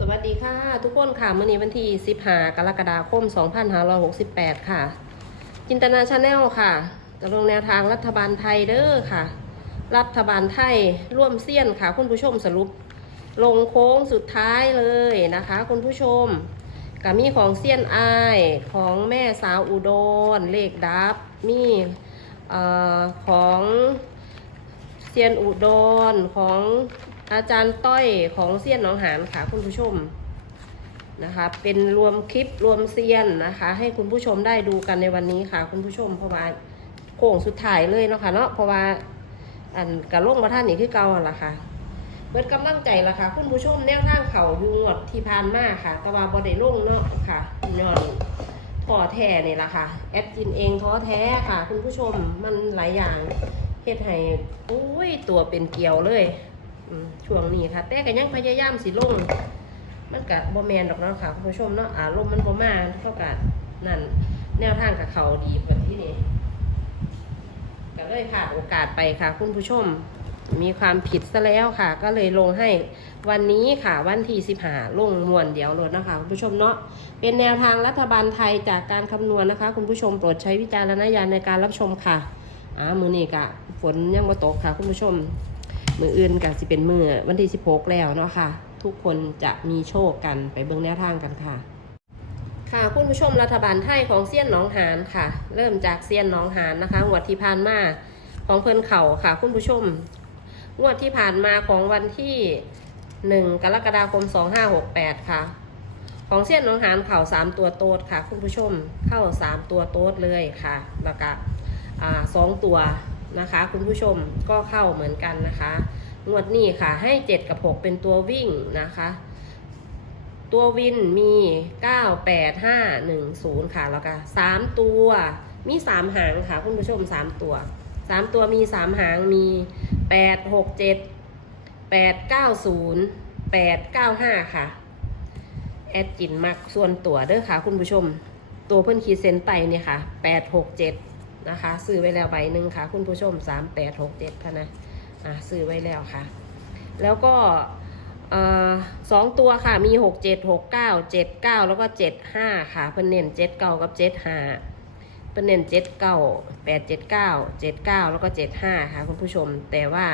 สวัสดีค่ะ ทุกคนค่ะมื่อนี้วันที่15กรกฎาคม 2568 ค่ะ จินตนาชาแนลค่ะ จะลงแนวทางรัฐบาลไทยเด้อค่ะ รัฐบาลไทยร่วมเสี้ยนค่ะ คุณผู้ชมสรุป ลงโค้งสุดท้ายเลยนะคะ คุณผู้ชมกับมีของเซียนอายของแม่สาวอุดรเลขดับมีอของเซียนอุดรของ อาจารย์ต้อยของเซียนหนองหานค่ะคุณผู้ชมนะคะ เป็นรวมคลิปรวมเซียนนะคะ ให้คุณผู้ชมได้ดูกันในวันนี้ค่ะ คุณผู้ชมเพราะว่าโค้งสุดท้ายเลยเนาะค่ะเนาะเพราะว่าอันกระล่งมาท่านนี่คือเก่าละค่ะเบิดกำลังใจละค่ะ คุณผู้ชมแนวทางเขาอยู่งวดที่ผ่านมาค่ะ แต่ว่าบ่ได้ลงเนาะค่ะย้อนท้อแท้นี่ละค่ะแอดจินเองท้อแท้ค่ะ คุณผู้ชมมันหลายอย่างเฮ็ดให้โอ้ยตัวเป็นเกลียวเลย ช่วงนี้ค่ะ แต่ก็ยังพยายามสิลง มันกัดบ่แมนดอกเนาะค่ะคุณผู้ชมเนาะอารมณ์มันบ่มาเท่ากับนั่นแนวทางกับเขาดีกว่าที่นี่ก็เลยค่ะโอกาสไปค่ะ คุณผู้ชม มีความผิดซะแล้วค่ะ ก็เลยลงให้วันนี้ค่ะวันที่สิบหาลงมวนเดียวโหลดนะคะคุณผู้ชมเนาะเป็นแนวทางรัฐบาลไทยจากการคำนวณนะคะ คุณผู้ชมโปรดใช้วิจารณญาณในการรับชมค่ะอ่ามือนี้กะฝนยังมาตกค่ะ คุณผู้ชม มืออื่นกะสิเป็นมือวันที่สิบหกแล้วเนาะค่ะ ทุกคนจะมีโชคกันไปเบิ่งแนวทางกันค่ะ ค่ะคุณผู้ชมรัฐบาลไทยของเซียนหนองหานค่ะ เริ่มจากเซียนหนองหานนะคะงวดที่ผ่านมาของเพิ่นเข่าค่ะ คุณผู้ชมงวดที่ผ่านมาของวันที่ 1 กรกฎาคม 2568 ค่ะ ของเส้นหนองหานเข่า3 ตัวโต๊ดค่ะ คุณผู้ชมเข้า 3 ตัวโต๊ดเลยค่ะแล้วก็สองตัว นะคะ คุณผู้ชมก็เข้าเหมือนกันนะคะงวดนี้ค่ะ ให้ 7 กับ 6 เป็นตัววิ่งนะคะ ตัววินมี 9 8 5 1 0 ค่ะแล้วก็3ตัว มี 3 หางค่ะ คุณผู้ชม 3 ตัว 3 ตัวมี 3 หางมีแปดหกเจ็ดแปดเก้าศูนย์แปดเก้าห้าค่ะ แอดจินมักส่วนตัวเด้อค่ะ คุณผู้ชม ตัวเพื่อนขีเซนไปเนี่ยค่ะแปดหกเจ็ด นะคะซื้อไว้แล้วใบหนึ่งค่ะ คุณผู้ชมสามแปดหกเจ็ดค่ะนะอะซื้อไว้แล้วค่ะ แล้วก็สองตัวค่ะมีหกเจ็ดหกเก้าเจ็ดเก้าแล้วก็เจ็ดห้าค่ะเพื่นเน้นเจ็ดเก้ากับเจ็ดห้าเป็นเน้นเจ็ดเก้าแปดเจ็ดเก้าเจ็ดเก้าแล้วก็เจ็ดห้าค่ะคุณผู้ชมแต่ว่า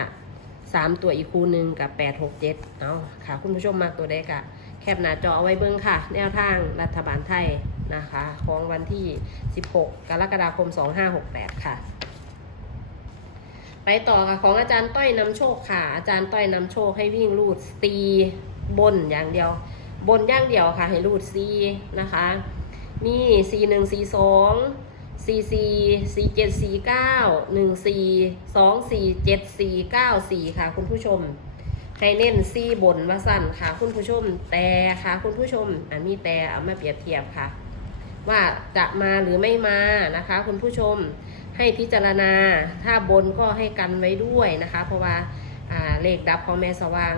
สามตัวอีกคู่หนึ่งกับแปดหกเจ็ดเอาค่ะ คุณผู้ชมมากตัวใดกะแคปหน้าจอเอาไว้เบิ้งค่ะ แนวทางรัฐบาลไทยนะคะ ของวันที่ 16 กรกฎาคม 2568 ค่ะ ไปต่อค่ะของอาจารย์ต้อยนำโชคค่ะ อาจารย์ต้อยนำโชคให้วิ่งรูดตีบนอย่างเดียว บนอย่างเดียวค่ะ ให้รูดซีนะคะ มีซีหนึ่งซีสอง ซีซีซีเจ็ดซีเก้าหนึ่งซีสองสี่เจ็ดสี่เก้าสี่ค่ะ คุณผู้ชมให้เน้นซีบนมาสั่นค่ะ คุณผู้ชม แต่ค่ะ คุณผู้ชม อันนี้แต่เอามาเปรียบเทียบค่ะ ว่าจะมาหรือไม่มานะคะ คุณผู้ชมให้พิจารณาถ้าบนก็ให้กันไว้ด้วยนะคะ เพราะว่าอ่าเลขดับของแม่สว่าง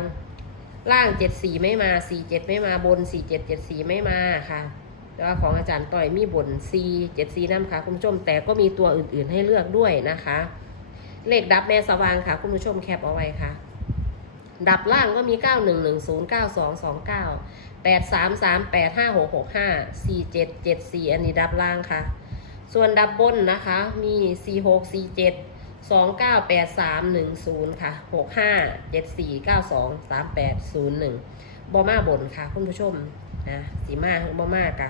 ล่าง74ไม่มา47ไม่มาบน47 74ไม่มาค่ะ แต่ว่าของอาจารย์ต่อยมีบน C 74น้ำค่ะคุณผู้ชม แต่ก็มีตัวอื่น ๆให้เลือกด้วยนะคะ เลขดับแม่สว่างค่ะ คุณผู้ชมแคปเอาไว้ค่ะ ดับล่างก็มี 9110 9229 8338 5665 4774 อันนี้ดับล่างค่ะ ส่วนดับบนนะคะ มี 4647 298310 ค่ะ 6574923801บอมาบนค่ะ คุณผู้ชม นะสีมาบอมากะ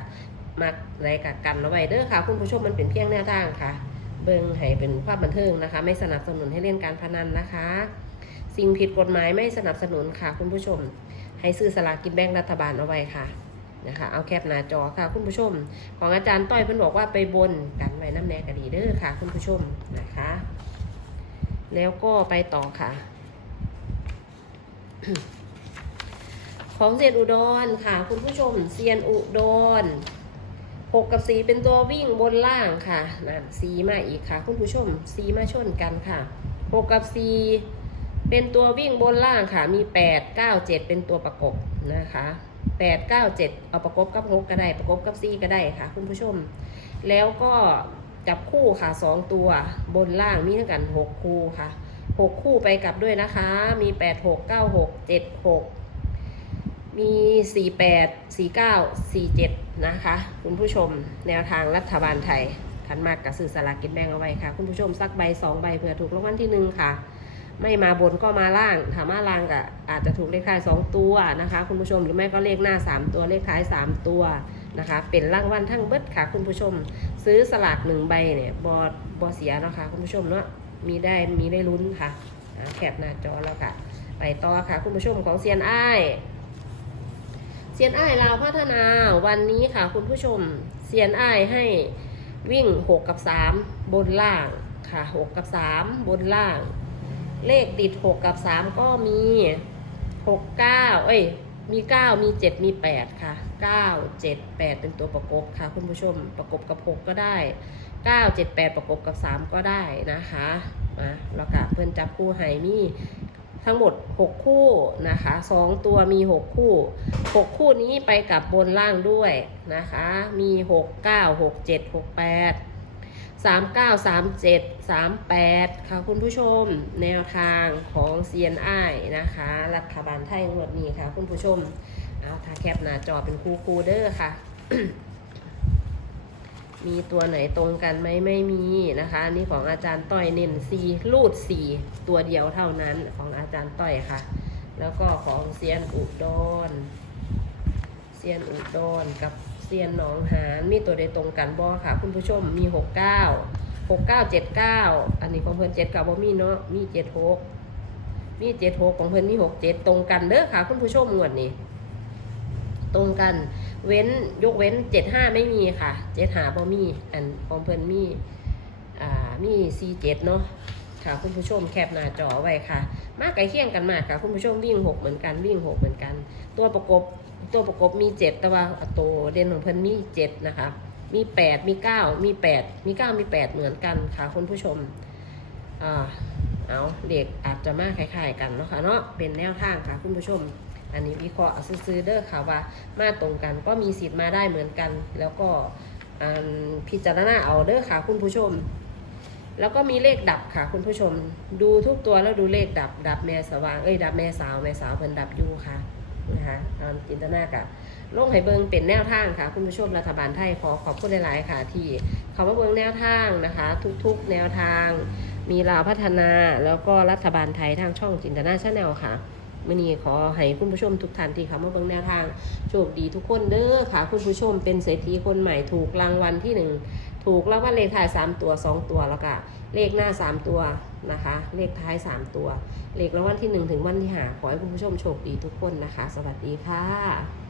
มากไรกะกันเอาไว้เด้อค่ะ คุณผู้ชมมันเป็นเพียงแนวทางค่ะ เบิ่งให้เป็นความบันเทิงนะคะ ไม่สนับสนุนให้เล่นการพนันนะคะ สิ่งผิดกฎหมายไม่สนับสนุนค่ะ คุณผู้ชม ให้ซื้อสลากกินแบ่งรัฐบาลเอาไว้ค่ะนะคะเอาแคปหน้าจอค่ะ คุณผู้ชม ของอาจารย์ต้อยเพิ่นบอกว่าไปบนกันไว้น้ำแนกะดีเด้อค่ะ คุณผู้ชมนะคะ แล้วก็ไปต่อค่ะ ของเซียนอุดรค่ะ คุณผู้ชมเซียนอุดรหกกับสีเป็นตัววิ่งบนล่างค่ะนั่นสีมาอีกค่ะ คุณผู้ชมสีมาชนกันค่ะหกกับสีเป็นตัววิ่งบนล่างค่ะ มีแปดเก้าเจ็ดเป็นตัวประกบนะคะแปดเก้าเจ็ดเอาประกบกับหกก็ได้ ประกบกับสีก็ได้ค่ะ คุณผู้ชม แล้วก็จับคู่ค่ะสองตัวบนล่างมีเท่ากันหกคู่ค่ะหกคู่ไปกลับด้วยนะคะ มีแปดหกเก้าหกเจ็ดหก มี 48 49 47 นะคะ คุณผู้ชมแนวทางรัฐบาลไทยขันมากกับสื่อสลากกินแบ่งเอาไว้ค่ะ คุณผู้ชมสักใบสองใบเผื่อถูกรางวัลที่หนึ่งค่ะ ไม่มาบนก็มาล่างถามาล่างก็อาจจะถูกเลขท้ายสองตัวนะคะ คุณผู้ชมหรือไม่ก็เลขหน้า 3 ตัวเลขท้าย 3 ตัวนะคะเป็นรางวัลทั้งเบิดค่ะ คุณผู้ชม ซื้อสลากหนึ่งใบเนี่ยบอบอเสียนะคะคุณผู้ชมเนาะมีได้มีได้ลุ้นค่ะแคปหน้าจอแล้วค่ะ ไปต่อค่ะ คุณผู้ชมของเซียนไอ้ เซียนอ้ายลาวพัฒนาวันนี้ค่ะคุณผู้ชมเซียนอ้ายให้วิ่ง 6 กับ 3 บนล่างค่ะ 6 กับ 3 บนล่าง เลขติด 6 กับ 3 ก็มี 6 9 เอ้ย มี 9 มี 7 มี 8 ค่ะ 9 7 8 เป็นตัวประกบค่ะ คุณผู้ชมประกบกับ 6 ก็ได้ 9 7 8 ประกบกับ 3 ก็ได้นะคะมาแล้วก็เพิ่นจับคู่ให้มี ทั้งหมด 6 คู่นะคะ 2 ตัวมี 6 คู่ 6 คู่นี้ไปกับบนล่างด้วยนะคะ มี 6 9 6 7 6 8 3 9 3 7 3 8 ค่ะคุณผู้ชมแนวทางของ CNI นะคะ รัฐบาลไทยงวดนี้ค่ะคุณผู้ชม เอาถ้าแคปหน้าจอเป็นคู่คูเดอร์ค่ะ มีตัวไหนตรงกันไหมไม่มีนะคะอันนี่ของอาจารย์ต้อยเน้นซีรูดสี่ตัวเดียวเท่านั้นของอาจารย์ต้อยค่ะ แล้วก็ของเซียนอุดรเซียนอุดรกับเซียนหนองหานมีตัวใดตรงกันบ่ค่ะ คุณผู้ชมมีหกเก้าหกเก้าเจ็ดเก้าอันนี้ของเพื่อนเจ็ดเก้าบ่มีเนาะมีเจ็ดหกมีเจ็ดหกของเพื่อนมีหกเจ็ดตรงกันเด้อค่ะ คุณผู้ชมงวดนี้ ตรงกัน เว้นยกเว้นเจ็ดห้าไม่มีค่ะเจ็ดหาบ่มีอันของเพิ่นมีอ่ามีซีเจ็ดเนาะค่ะคุณผู้ชมแคปหน้าจอไว้ค่ะ มากใกลเคียงกันมากค่ะ คุณผู้ชมวิ่งหกเหมือนกันวิ่งหกเหมือนกัน ตัวประกบตัวประกบมีเจ็ดแต่ว่าตัวเด่นของเพิ่นมีเจ็ดนะคะมีแปดมีเก้ามีแปดมีเก้ามีแปดเหมือนกันค่ะคุณผู้ชมอ่าเอาเด็กอาจจะมากคล้ายๆกันเนาะค่ะเนาะเป็นแนวทางค่ะคุณผู้ชม อันนี้วิเคราะห์ซื้อเด้อค่ะว่ามาตรงกันก็มีสิทธิ์มาได้เหมือนกัน แล้วก็พิจารณาเอาเด้อค่ะคุณผู้ชม แล้วก็มีเลขดับค่ะคุณผู้ชม ดูทุกตัวแล้วดูเลขดับ ดับแม่สว่างเอ้ยดับแม่สาวแม่สาวเพิ่นดับอยู่ค่ะนะคะตามจินตนากับลงให้เบิงเป็นแนวทางค่ะ คุณผู้ชมรัฐบาลไทยขอขอบคุณหลาย ๆ ค่ะ ที่เขามาเบิงแนวทางนะคะ ทุก ๆ แนวทาง มีลาวพัฒนาแล้วก็รัฐบาลไทยทางช่องจินตนาชาแนลค่ะ มื่อนี้ขอให้คุณผู้ชมทุกท่านที่เข้ามาเบิ่งแนวทางโชคดีทุกคนเด้อค่ะ คุณผู้ชมเป็นเศรษฐีคนใหม่ถูกรางวัลที่หนึ่งถูกรางวัลเลขท้าย3ตัวสองตัวแล้วก็เลขหน้าสามตัวนะคะ เลขท้ายสามตัว เลขรางวัลที่หนึ่งถึงวันที่หาขอให้คุณผู้ชมโชคดีทุกคนนะคะ สวัสดีค่ะ